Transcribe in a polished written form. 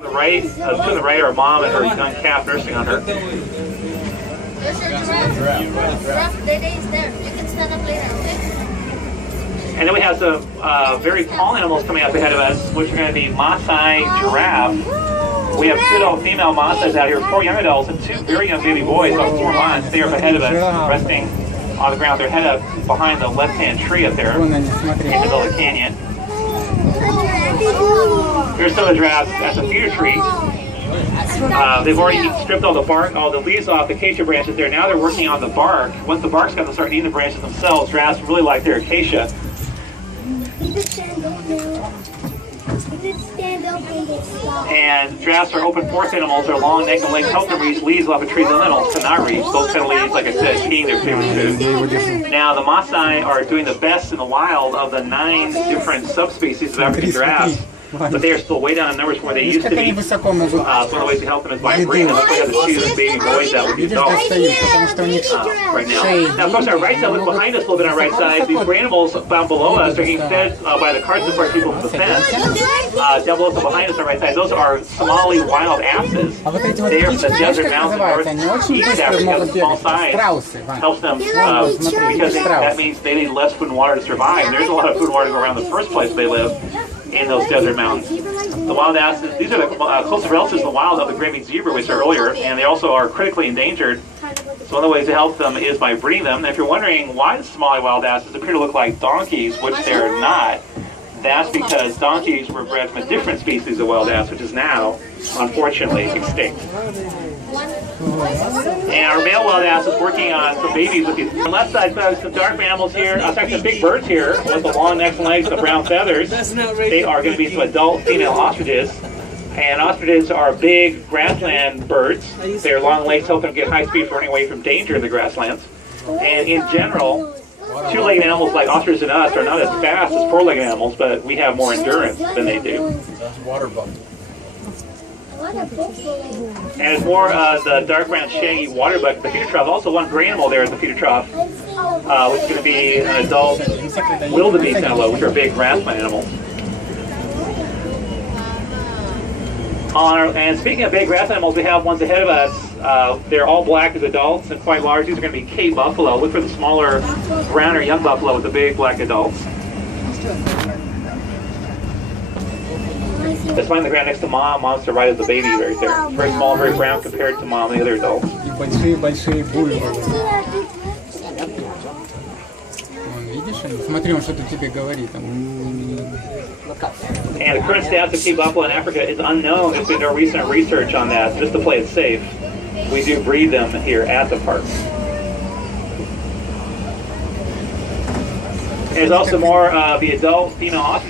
On the right, to the right are mom and her young calf nursing on her. There's your giraffe. Giraffe, Dede is there. You can stand up later, okay? And then we have some very tall animals coming up ahead of us, which are going to be Maasai giraffe. We have 2 adult female Maasais out here, 4 young adults, and 2 very young baby boys, about 4 months. They are up ahead of us, resting on the ground. Their head up behind the left-hand tree up there in the middle of the canyon. Here's some of the giraffes at the feeder tree. They've already stripped all the bark, all the leaves off the acacia branches there. Now they're working on the bark. Once the bark's got to start eating the branches themselves, giraffes really like their acacia. And giraffes are open forest animals. Their long neck and legs help them reach leaves off of trees and animals cannot reach. Those kind of leaves, like I said, being their favorite food. Now the Maasai are doing the best in the wild of the 9 different subspecies of African giraffes. But they are still way down in numbers from where they used to be. One of the ways to help them is by breeding them. We have the 2 baby boys that would be adults right now. Now, of course, our right side, look behind us a little bit on our right side. These gray animals down below us are getting fed by the carts that part people from the fence. Down below us behind us on our right side, those are Somali wild asses. They are from the desert mountains in northeast Africa, the small size helps them because that means they need less food and water to survive. And there's a lot of food and water to go around the first place they live. In those desert mountains. The wild asses, these are the closest relatives of the wild of the gray-meat zebra we saw earlier, and they also are critically endangered. So one of the ways to help them is by breeding them. And if you're wondering why the Somali wild asses appear to look like donkeys, which they're not, that's because donkeys were bred from a different species of wild ass, which is now, unfortunately, extinct. And our male wild ass is working on some babies with these. On the left side, some dark animals here. Sorry, some big birds here with the long necks and legs and the brown feathers. They are going to be some adult female ostriches. And ostriches are big grassland birds. Their long legs help them get high speed for running away from danger in the grasslands. And in general, 2-legged animals like ostriches and us are not as fast as 4-legged animals, but we have more endurance than they do. And it's more the dark brown shaggy water buck at the feeder trough. Also one gray animal there at the feeder trough, which is going to be an adult wildebeest antelope, which are big grassland animals. And speaking of big grass animals, we have ones ahead of us. They're all black as adults and quite large. These are going to be Cape buffalo. Look for the smaller, browner young buffalo with the big black adults. Just find the ground next to mom. Mom's to the right of the baby right there. Very small, very brown compared to mom and the other adults. And the current status of Cape buffalo in Africa is unknown. There's been no recent research on that. Just to play it safe, we do breed them here at the park. There's also more of the adult female ostriches.